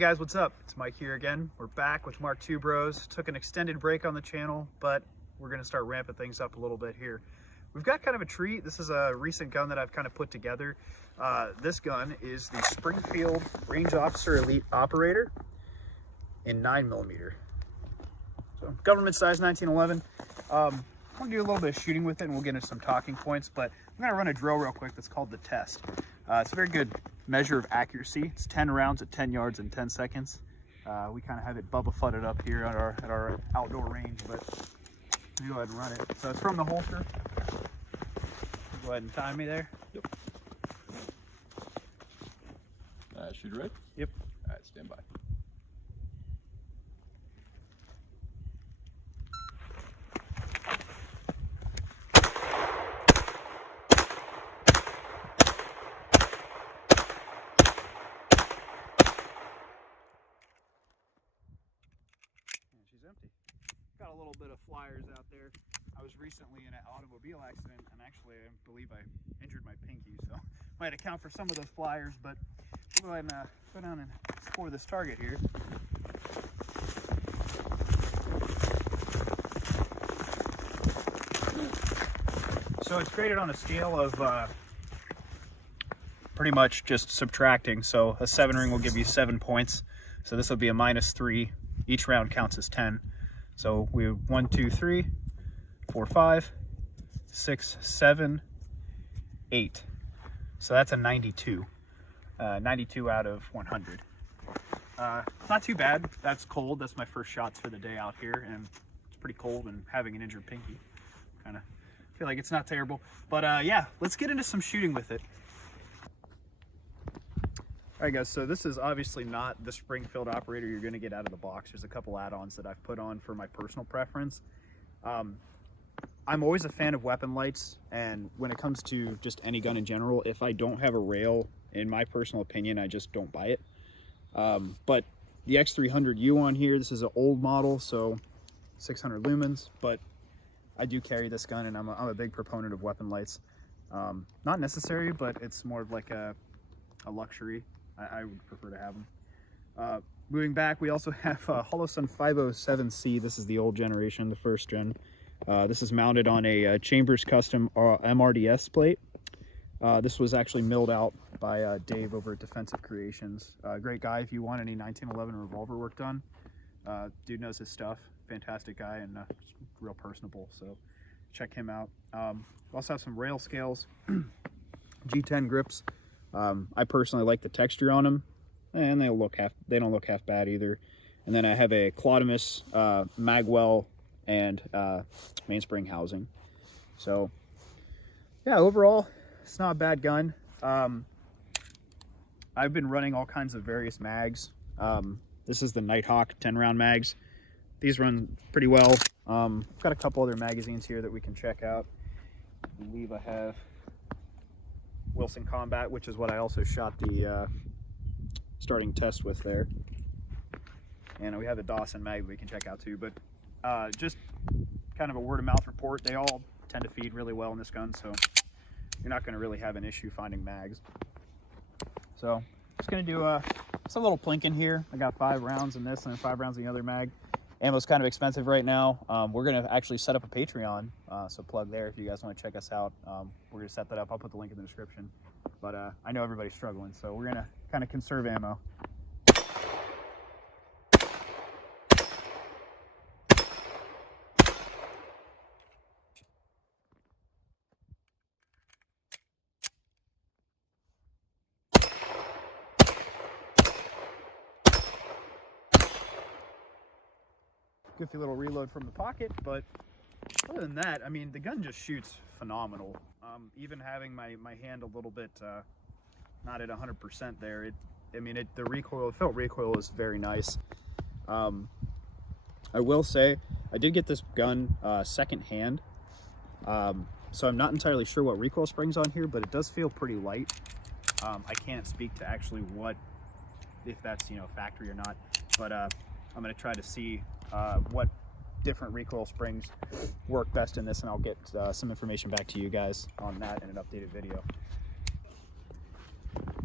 guys, what's up? It's Mike here again. We're back with Mark II Bros. Took an extended break on the channel, but we're gonna start ramping things up a little bit here. We've got kind of a treat. This is a recent gun that I've kind of put together. This gun is the Springfield Range Officer Elite Operator in 9mm. So government size 1911. I'm gonna do a little bit of shooting with it and we'll get into some talking points, but I'm gonna run a drill real quick that's called the test. It's a very good measure of accuracy. It's 10 rounds at 10 yards in 10 seconds. We kind of have it Bubba Fudded up here at our outdoor range, but we'll go ahead and run it. So it's from the holster. Go ahead and time me there. Yep. Shoot right? Yep. All right, stand by. She's empty. Got a little bit of flyers out there. I was recently in an automobile accident and actually I believe I injured my pinky, so might account for some of those flyers, but we'll go ahead and go down and score this target here. So it's graded on a scale of pretty much just subtracting. So a 7 ring will give you 7 points. So this will be a -3. Each round counts as 10. So we have 1, 2, 3, 4, 5, 6, 7, 8. So that's a 92. 92 out of 100. Not too bad. That's cold. That's my first shots for the day out here, and it's pretty cold and having an injured pinky. Kind of feel like it's not terrible. But yeah, let's get into some shooting with it. All right, guys, so this is obviously not the Springfield operator you're going to get out of the box. There's a couple add-ons that I've put on for my personal preference. I'm always a fan of weapon lights, and when it comes to just any gun in general, if I don't have a rail, in my personal opinion, I just don't buy it. But the X300U on here, this is an old model, so 600 lumens, but I do carry this gun, and I'm a big proponent of weapon lights. Not necessary, but it's more of like a luxury. I would prefer to have them. Moving back, we also have Holosun 507C. This is the old generation, the first gen. This is mounted on a Chambers Custom MRDS plate. This was actually milled out by Dave over at Defensive Creations. Great guy if you want any 1911 revolver work done. Dude knows his stuff. Fantastic guy and real personable, so check him out. We also have some rail scales, G10 grips. I personally like the texture on them, and they don't look half bad either. And then I have a Claudimus magwell and mainspring housing. So yeah, overall it's not a bad gun. I've been running all kinds of various mags. This is the Nighthawk 10-round mags. These run pretty well. I've got a couple other magazines here that we can check out. I believe I have Wilson Combat, which is what I also shot the starting test with there. And we have the Dawson mag that we can check out too. But just kind of a word-of-mouth report. They all tend to feed really well in this gun, so you're not going to really have an issue finding mags. So just going to do just a little plinking here. I got 5 rounds in this and then 5 rounds in the other mag. Ammo's kind of expensive right now. We're going to actually set up a Patreon, so plug there if you guys want to check us out. We're going to set that up. I'll put the link in the description. But I know everybody's struggling, so we're going to kind of conserve ammo. Goofy little reload from the pocket, but other than that, I mean, the gun just shoots phenomenal. Even having my hand a little bit not at 100% there, the recoil, felt recoil is very nice. I will say I did get this gun second hand, so I'm not entirely sure what recoil springs on here, but it does feel pretty light. I can't speak to actually if that's factory or not, but I'm going to try to see what different recoil springs work best in this, and I'll get some information back to you guys on that in an updated video.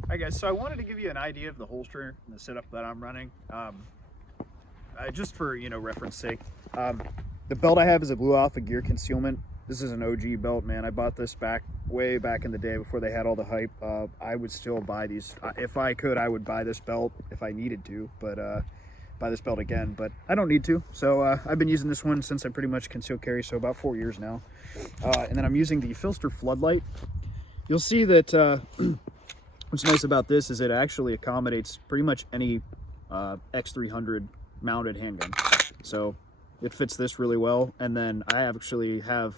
Alright guys, so I wanted to give you an idea of the holster and the setup that I'm running. Just for, reference sake. The belt I have is a Blue Alpha gear concealment. This is an OG belt, man. I bought this way back in the day before they had all the hype. I would still buy these. If I could, I would buy this belt if I needed to, but buy this belt again, but I don't need to. So I've been using this one since I pretty much conceal carry, so about 4 years now. And then I'm using the Filster Floodlight. You'll see that what's nice about this is it actually accommodates pretty much any X300 mounted handgun. So it fits this really well. And then I actually have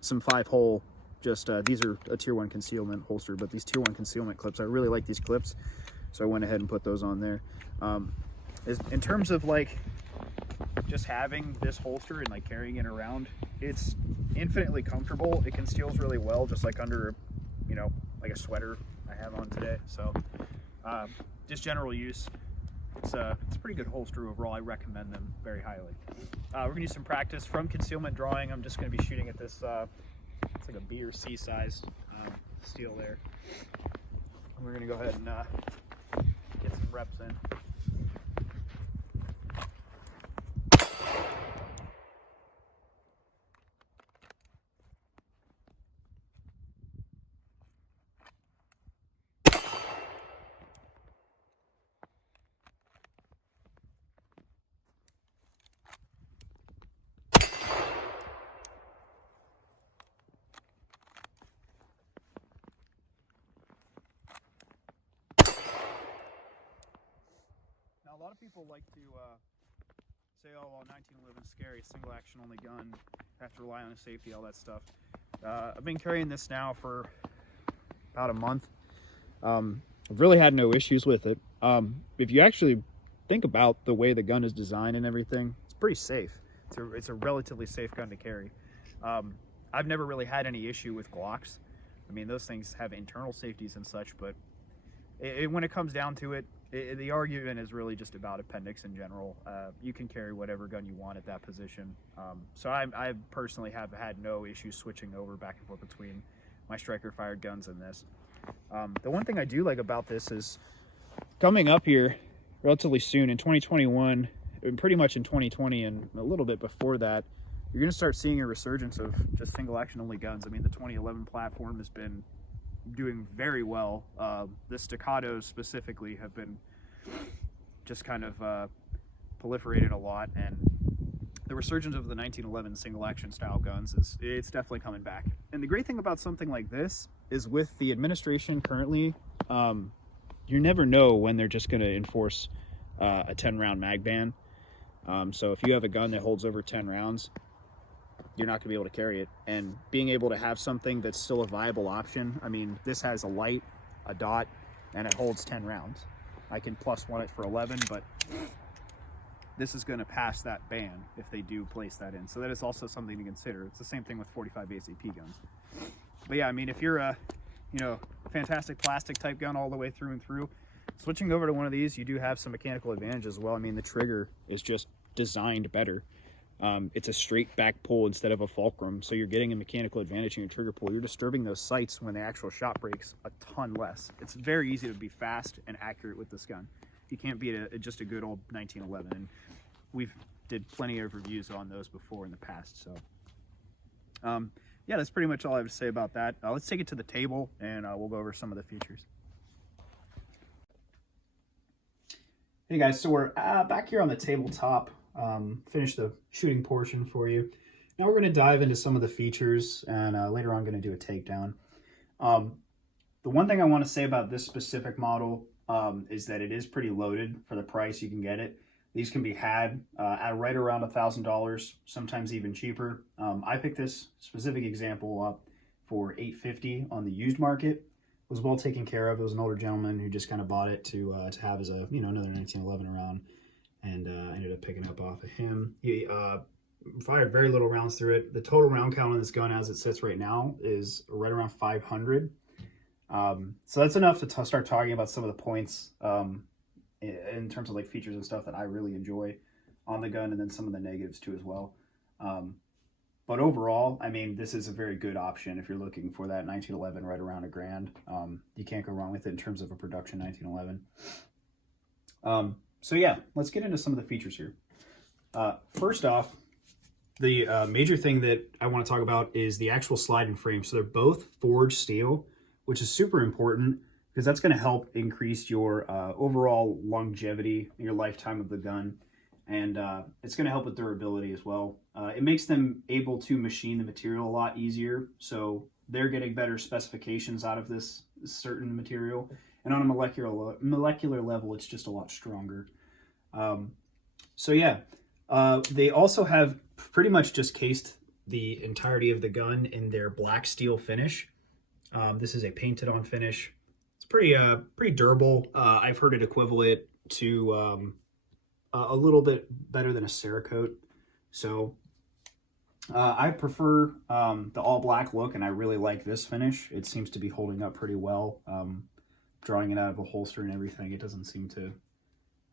some 5-hole, these are a tier 1 concealment holster, but these tier 1 concealment clips, I really like these clips, so I went ahead and put those on there. In terms of like just having this holster and like carrying it around, it's infinitely comfortable. It conceals really well, just like under, like a sweater I have on today. So just general use, it's a pretty good holster overall. I recommend them very highly. We're gonna do some practice from concealment drawing. I'm just gonna be shooting at this, it's like a B or C sized steel there. And we're gonna go ahead and get some reps in. A lot of people like to say, oh, well, 1911 is scary, single action only gun, have to rely on a safety, all that stuff. I've been carrying this now for about a month. I've really had no issues with it. If you actually think about the way the gun is designed and everything, it's pretty safe. It's a relatively safe gun to carry. I've never really had any issue with Glocks. I mean, those things have internal safeties and such, but when it comes down to it, the argument is really just about appendix in general. You can carry whatever gun you want at that position. So I personally have had no issues switching over back and forth between my striker fired guns and this. The one thing I do like about this is coming up here relatively soon in 2021, and pretty much in 2020 and a little bit before that, you're going to start seeing a resurgence of just single action only guns. I mean, the 2011 platform has been doing very well. The staccatos specifically have been just kind of proliferated a lot, and the resurgence of the 1911 single action style guns it's definitely coming back. And the great thing about something like this is with the administration currently, you never know when they're just going to enforce a 10-round mag ban. So if you have a gun that holds over 10 rounds, you're not going to be able to carry it. And being able to have something that's still a viable option, I mean, this has a light, a dot, and it holds 10 rounds. I can +1 it for 11, but this is going to pass that ban if they do place that in. So that is also something to consider. It's the same thing with 45 ACP guns. But yeah, I mean, if you're a, fantastic plastic type gun all the way through and through, switching over to one of these, you do have some mechanical advantages as well. I mean, the trigger is just designed better. It's a straight back pull instead of a fulcrum, so you're getting a mechanical advantage in your trigger pull. You're disturbing those sights when the actual shot breaks a ton less. It's very easy to be fast and accurate with this gun. You can't beat just a good old 1911, and we've did plenty of reviews on those before in the past. So yeah, that's pretty much all I have to say about that. Let's take it to the table and we'll go over some of the features. Hey guys, so we're back here on the tabletop. Finish the shooting portion for you. Now we're going to dive into some of the features, and later on I'm going to do a takedown. The one thing I want to say about this specific model is that it is pretty loaded for the price you can get it. These can be had at right around $1,000, sometimes even cheaper. I picked this specific example up for $850 on the used market. It was well taken care of. It was an older gentleman who just kind of bought it to have as a another 1911 around. And ended up picking up off of him. He fired very little rounds through it. The total round count on this gun as it sits right now is right around 500. So that's enough to start talking about some of the points in terms of like features and stuff that I really enjoy on the gun, and then some of the negatives too as well. But overall, I mean, this is a very good option if you're looking for that 1911 right around $1,000. You can't go wrong with it in terms of a production 1911. So yeah, let's get into some of the features here. First off, the major thing that I want to talk about is the actual slide and frame. So they're both forged steel, which is super important because that's going to help increase your overall longevity, your lifetime of the gun. And it's going to help with durability as well. It makes them able to machine the material a lot easier. So they're getting better specifications out of this certain material. And on a molecular level, it's just a lot stronger. So yeah, they also have pretty much just cased the entirety of the gun in their black steel finish. This is a painted on finish. It's pretty durable. I've heard it equivalent to a little bit better than a Cerakote. So I prefer the all black look, and I really like this finish. It seems to be holding up pretty well. Drawing it out of a holster and everything, it doesn't seem to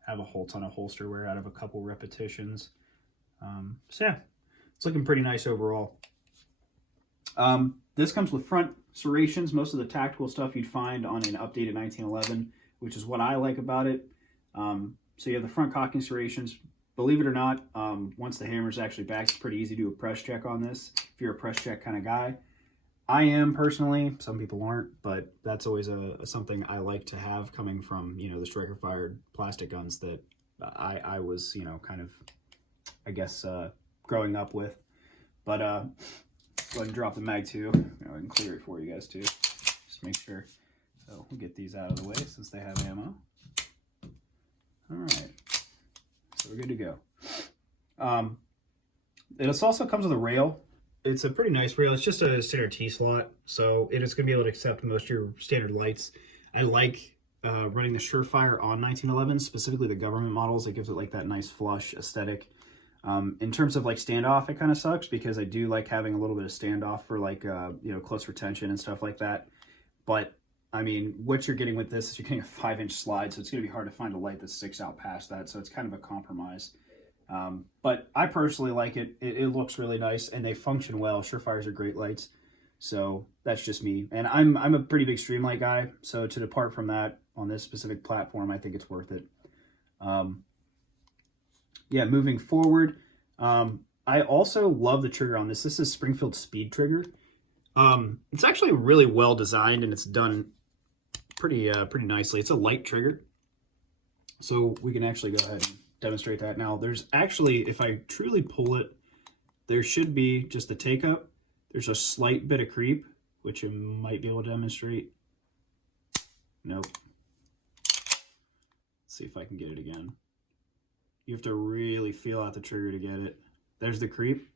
have a whole ton of holster wear out of a couple repetitions. So yeah, it's looking pretty nice overall. This comes with front serrations, most of the tactical stuff you'd find on an updated 1911, which is what I like about it. So you have the front cocking serrations. Believe it or not, once the hammer's actually back, it's pretty easy to do a press check on this if you're a press check kind of guy. I am personally, some people aren't, but that's always something I like to have coming from, the striker fired plastic guns that I was, kind of, I guess, growing up with. But go ahead and drop the mag too. I can clear it for you guys too. Just make sure. So we'll get these out of the way since they have ammo. All right, so we're good to go. It also comes with a rail. It's a pretty nice rail. It's just a standard T-slot, so it is going to be able to accept most of your standard lights. I like running the Surefire on 1911, specifically the government models. It gives it like that nice flush aesthetic. In terms of like standoff, it kind of sucks because I do like having a little bit of standoff for like close retention and stuff like that. But I mean, what you're getting with this is you're getting a 5-inch slide, so it's going to be hard to find a light that sticks out past that. So it's kind of a compromise. But I personally like it. It looks really nice, and they function well. Surefires are great lights, so that's just me. And I'm a pretty big streamlight guy, so to depart from that on this specific platform, I think it's worth it. Yeah, moving forward, I also love the trigger on this. This is Springfield Speed Trigger. It's actually really well designed, and it's done pretty nicely. It's a light trigger, so we can actually go ahead and demonstrate that now. There's actually, if I truly pull it, there should be just a take up. There's a slight bit of creep, which you might be able to demonstrate. Nope. Let's see if I can get it again. You have to really feel out the trigger to get it. There's the creep.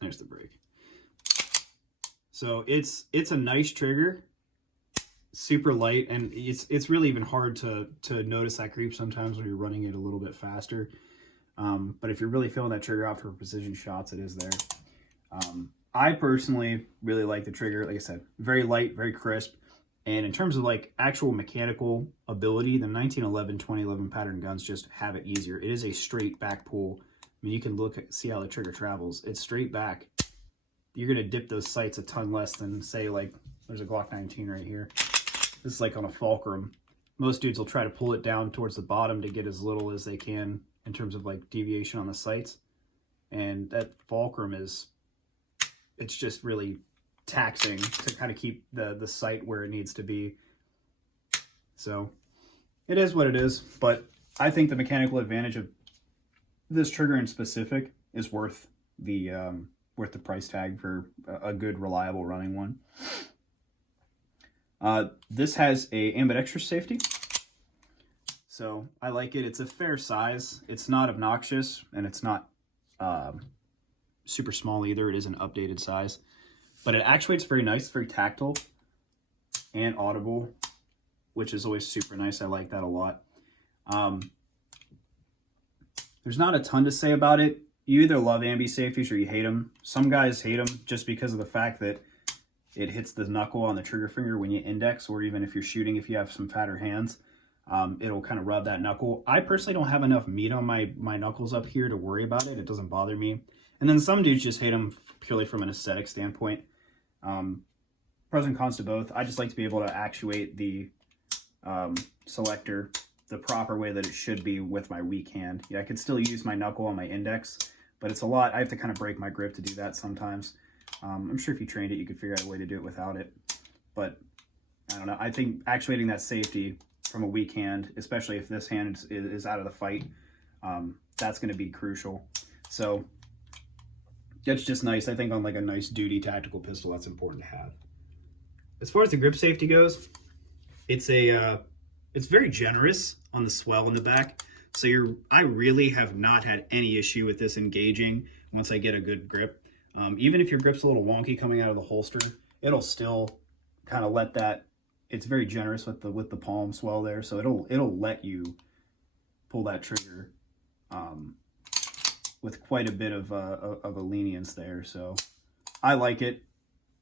There's the break. So it's a nice trigger, super light, and it's really even hard to notice that creep sometimes when you're running it a little bit faster. But if you're really feeling that trigger out for precision shots, it is there. I personally really like the trigger. Like I said, very light, very crisp. And in terms of like actual mechanical ability, the 1911, 2011 pattern guns just have it easier. It is a straight back pull. I mean, you can see how the trigger travels. It's straight back. You're going to dip those sights a ton less than, say, like, there's a Glock 19 right here. This is like on a Fulcrum. Most dudes will try to pull it down towards the bottom to get as little as they can in terms of like deviation on the sights. And that Fulcrum it's just really taxing to kind of keep the sight where it needs to be. So it is what it is, but I think the mechanical advantage of this trigger in specific is worth the price tag for a good, reliable running one. This has a ambidextrous safety, so I like it. It's a fair size. It's not obnoxious, and it's not super small either. It is an updated size, but it actuates very nice. It's very tactile and audible, which is always super nice. I like that a lot. There's not a ton to say about it. You either love ambi safeties or you hate them. Some guys hate them just because of the fact that it hits the knuckle on the trigger finger when you index, or even if you're shooting, if you have some fatter hands, it'll kind of rub that knuckle. I personally don't have enough meat on my knuckles up here to worry about it. It doesn't bother me. And then some dudes just hate them purely from an aesthetic standpoint. Pros and cons to both. I just like to be able to actuate the selector the proper way that it should be with my weak hand. Yeah, I could still use my knuckle on my index, but it's a lot. I have to kind of break my grip to do that sometimes. I'm sure if you trained it, you could figure out a way to do it without it. But I don't know. I think actuating that safety from a weak hand, especially if this hand is out of the fight, that's going to be crucial. So it's just nice. I think on like a nice duty tactical pistol, that's important to have. As far as the grip safety goes, it's very generous on the swell in the back. So I really have not had any issue with this engaging once I get a good grip. Even if your grip's a little wonky coming out of the holster, it'll still kind of let that. It's very generous with the palm swell there, so it'll let you pull that trigger with quite a bit of a lenience there. So I like it,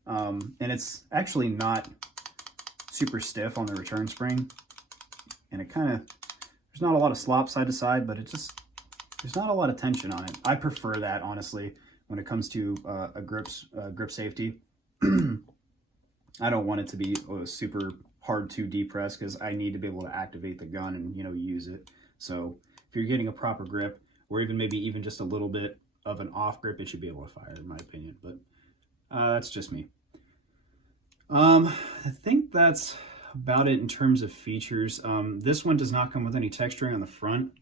and it's actually not super stiff on the return spring, and it kind of, there's not a lot of slop side to side, but there's not a lot of tension on it. I prefer that, honestly, when it comes to a grip safety. I don't want it to be super hard to depress because I need to be able to activate the gun and use it. So if you're getting a proper grip, or even just a little bit of an off grip, it should be able to fire, in my opinion. But that's just me. I think that's about it in terms of features. This one does not come with any texturing on the front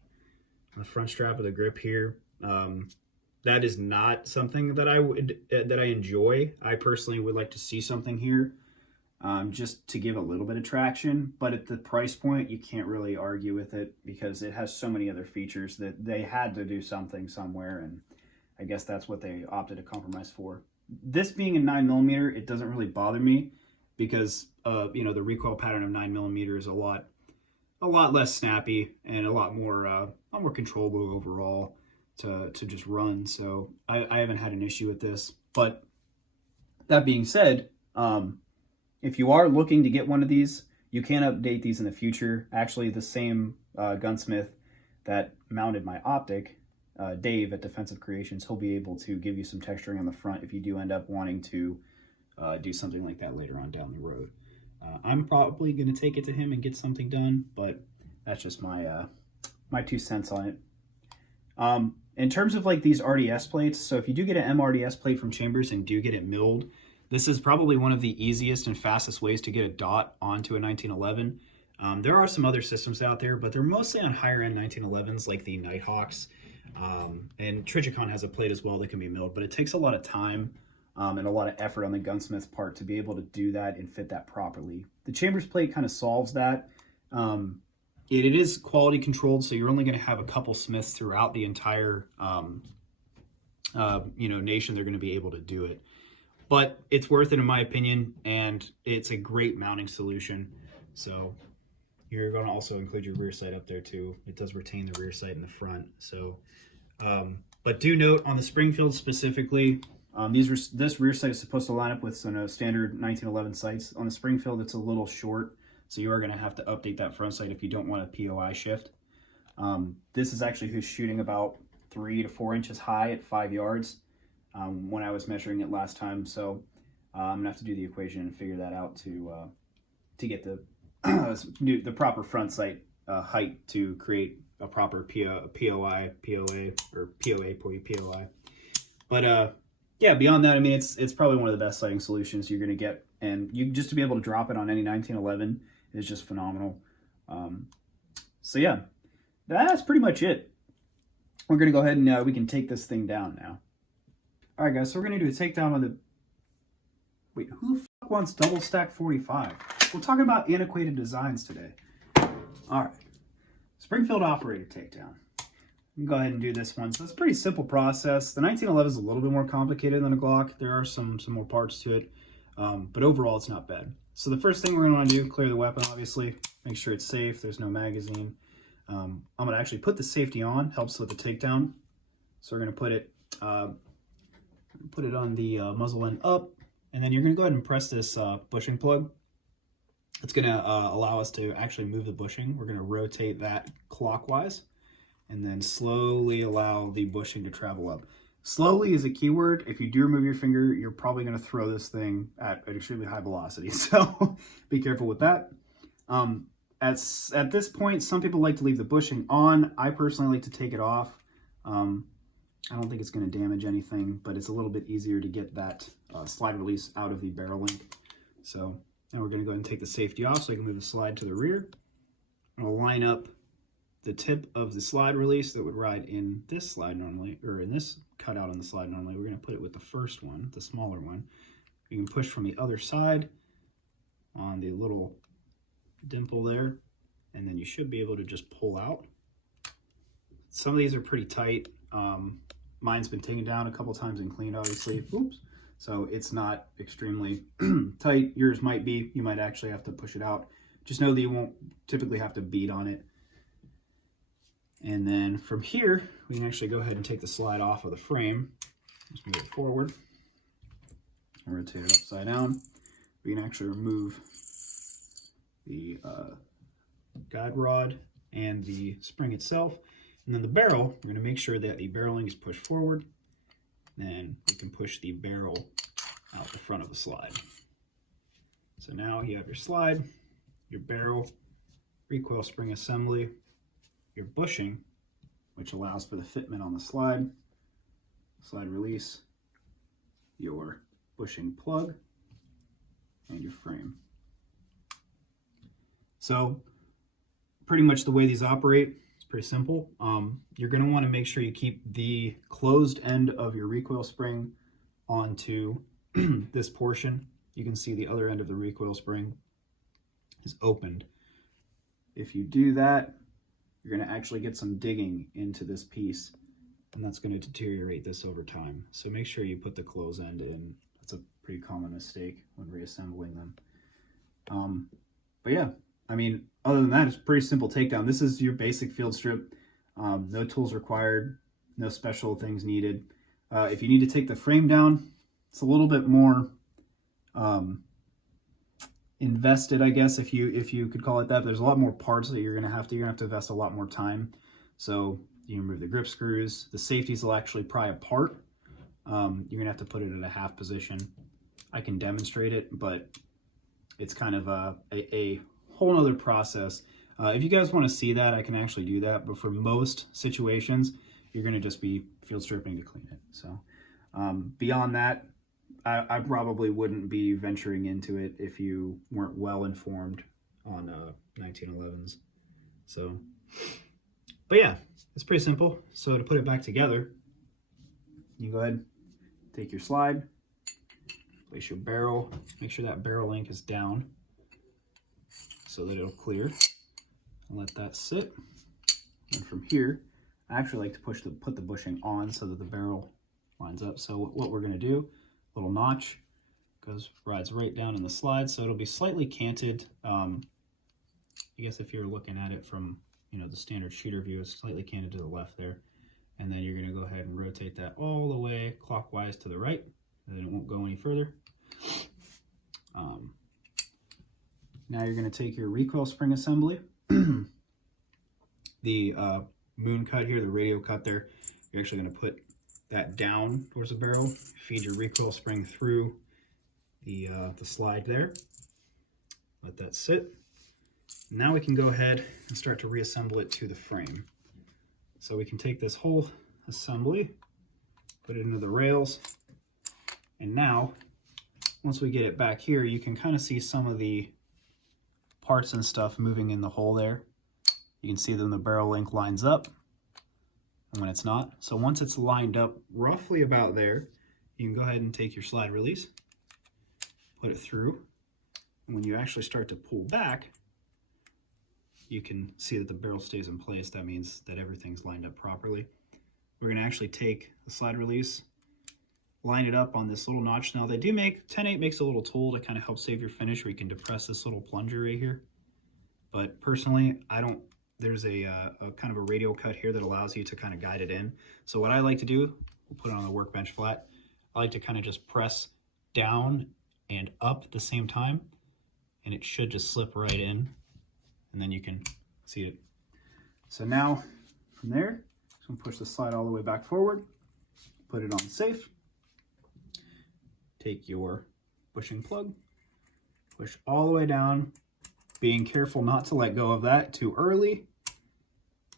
strap of the grip here. That is not something that I enjoy. I personally would like to see something here, just to give a little bit of traction. But at the price point, you can't really argue with it because it has so many other features that they had to do something somewhere, and I guess that's what they opted to compromise for. This being a 9mm, it doesn't really bother me because the recoil pattern of 9mm is a lot less snappy and a lot more controllable overall to just run. So I haven't had an issue with this. But that being said, if you are looking to get one of these, you can update these in the future. Actually, the same gunsmith that mounted my optic, Dave at Defensive Creations, he'll be able to give you some texturing on the front if you do end up wanting to do something like that later on down the road. I'm probably going to take it to him and get something done, but that's just my 2 cents on it. In terms of like these RDS plates, so if you do get an MRDS plate from Chambers and do get it milled, this is probably one of the easiest and fastest ways to get a dot onto a 1911. There are some other systems out there, but they're mostly on higher end 1911s like the Nighthawks. And Trijicon has a plate as well that can be milled, but it takes a lot of time and a lot of effort on the gunsmith's part to be able to do that and fit that properly. The Chambers plate kind of solves that. It is quality controlled, so you're only going to have a couple smiths throughout the entire nation. They're going to be able to do it. But it's worth it in my opinion, and it's a great mounting solution. So you're going to also include your rear sight up there too. It does retain the rear sight in the front. So, but do note on the Springfield specifically, this rear sight is supposed to line up with some standard 1911 sights. On the Springfield, it's a little short, so you are going to have to update that front sight if you don't want a POI shift. This is actually who's shooting about 3 to 4 inches high at 5 yards. When I was measuring it last time, so I'm gonna have to do the equation and figure that out to get the proper front sight height to create a proper POI, or POA. But yeah, beyond that, I mean, it's probably one of the best sighting solutions you're gonna get, and just to be able to drop it on any 1911 is just phenomenal. So yeah, that's pretty much it. We're gonna go ahead and we can take this thing down now. All right, guys, so we're going to do a takedown on the... Wait, who the fuck wants double stack 45? We're talking about antiquated designs today. All right. Springfield operated takedown. We can go ahead and do this one. So it's a pretty simple process. The 1911 is a little bit more complicated than a Glock. There are some more parts to it, but overall it's not bad. So the first thing we're going to want to do, clear the weapon, obviously. Make sure it's safe. There's no magazine. I'm going to actually put the safety on. Helps with the takedown. So we're going to put it on the muzzle end up, and then you're going to go ahead and press this bushing plug. It's going to allow us to actually move the bushing. We're going to rotate that clockwise and then slowly allow the bushing to travel up. Slowly is a keyword. If you do remove your finger, you're probably going to throw this thing at an extremely high velocity. So be careful with that. At this point, some people like to leave the bushing on. I personally like to take it off. I don't think it's going to damage anything, but it's a little bit easier to get that slide release out of the barrel link. So now we're going to go ahead and take the safety off so I can move the slide to the rear. I'll line up the tip of the slide release that would ride in this slide normally, or in this cutout on the slide normally. We're going to put it with the first one, the smaller one. You can push from the other side on the little dimple there, and then you should be able to just pull out. Some of these are pretty tight. Mine's been taken down a couple times and cleaned, obviously. Oops. So it's not extremely tight. Yours might be. You might actually have to push it out. Just know that you won't typically have to beat on it. And then from here, we can actually go ahead and take the slide off of the frame. Just move it forward. Rotate it upside down. We can actually remove the guide rod and the spring itself. And then the barrel, we're going to make sure that the barrel link is pushed forward. Then we can push the barrel out the front of the slide. So now you have your slide, your barrel, recoil spring assembly, your bushing, which allows for the fitment on the slide release, your bushing plug, and your frame. So pretty much the way these operate, it's pretty simple. You're going to want to make sure you keep the closed end of your recoil spring onto this portion. You can see the other end of the recoil spring is opened. If you do that, you're going to actually get some digging into this piece, and that's going to deteriorate this over time. So make sure you put the close end in. That's a pretty common mistake when reassembling them. But yeah, I mean, other than that, it's pretty simple takedown. This is your basic field strip. No tools required, no special things needed. If you need to take the frame down, it's a little bit more invested, I guess, if you could call it that. There's a lot more parts that you're gonna have to invest a lot more time. So you remove the grip screws. The safeties will actually pry apart. You're gonna have to put it at a half position. I can demonstrate it, but it's kind of a whole other process. If you guys want to see that, I can actually do that. But for most situations, you're gonna just be field stripping to clean it. So beyond that, I probably wouldn't be venturing into it if you weren't well informed on 1911s. So, but yeah, it's pretty simple. So to put it back together, you go ahead, take your slide, place your barrel, make sure that barrel link is down so that it'll clear, and let that sit. And from here, I actually like to put the bushing on so that the barrel lines up. So what we're gonna do, little notch rides right down in the slide, so it'll be slightly canted. I guess if you're looking at it from the standard shooter view, it's slightly canted to the left there, and then you're going to go ahead and rotate that all the way clockwise to the right, and then it won't go any further. Now you're going to take your recoil spring assembly, the moon cut here, the radio cut there. You're actually going to put that down towards the barrel, feed your recoil spring through the slide there, let that sit. Now we can go ahead and start to reassemble it to the frame. So we can take this whole assembly, put it into the rails, and now once we get it back here, you can kind of see some of the parts and stuff moving in the hole there. You can see that the barrel link lines up and when it's not. So once it's lined up roughly about there, you can go ahead and take your slide release, put it through, and when you actually start to pull back, you can see that the barrel stays in place. That means that everything's lined up properly. We're going to actually take the slide release, line it up on this little notch. Now they do make, 10-8 makes a little tool to kind of help save your finish where you can depress this little plunger right here. But personally, I don't. There's a kind of a radial cut here that allows you to kind of guide it in. So what I like to do, we'll put it on the workbench flat. I like to kind of just press down and up at the same time, and it should just slip right in, and then you can see it. So now from there, just gonna push the slide all the way back forward, put it on safe. Take your bushing plug, push all the way down, being careful not to let go of that too early.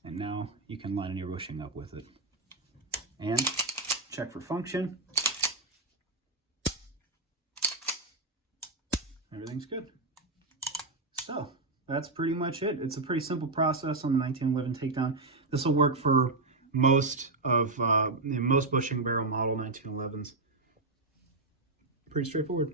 And now you can line your bushing up with it. And check for function. Everything's good. So that's pretty much it. It's a pretty simple process on the 1911 Takedown. This will work for most bushing barrel model 1911s. Pretty straightforward.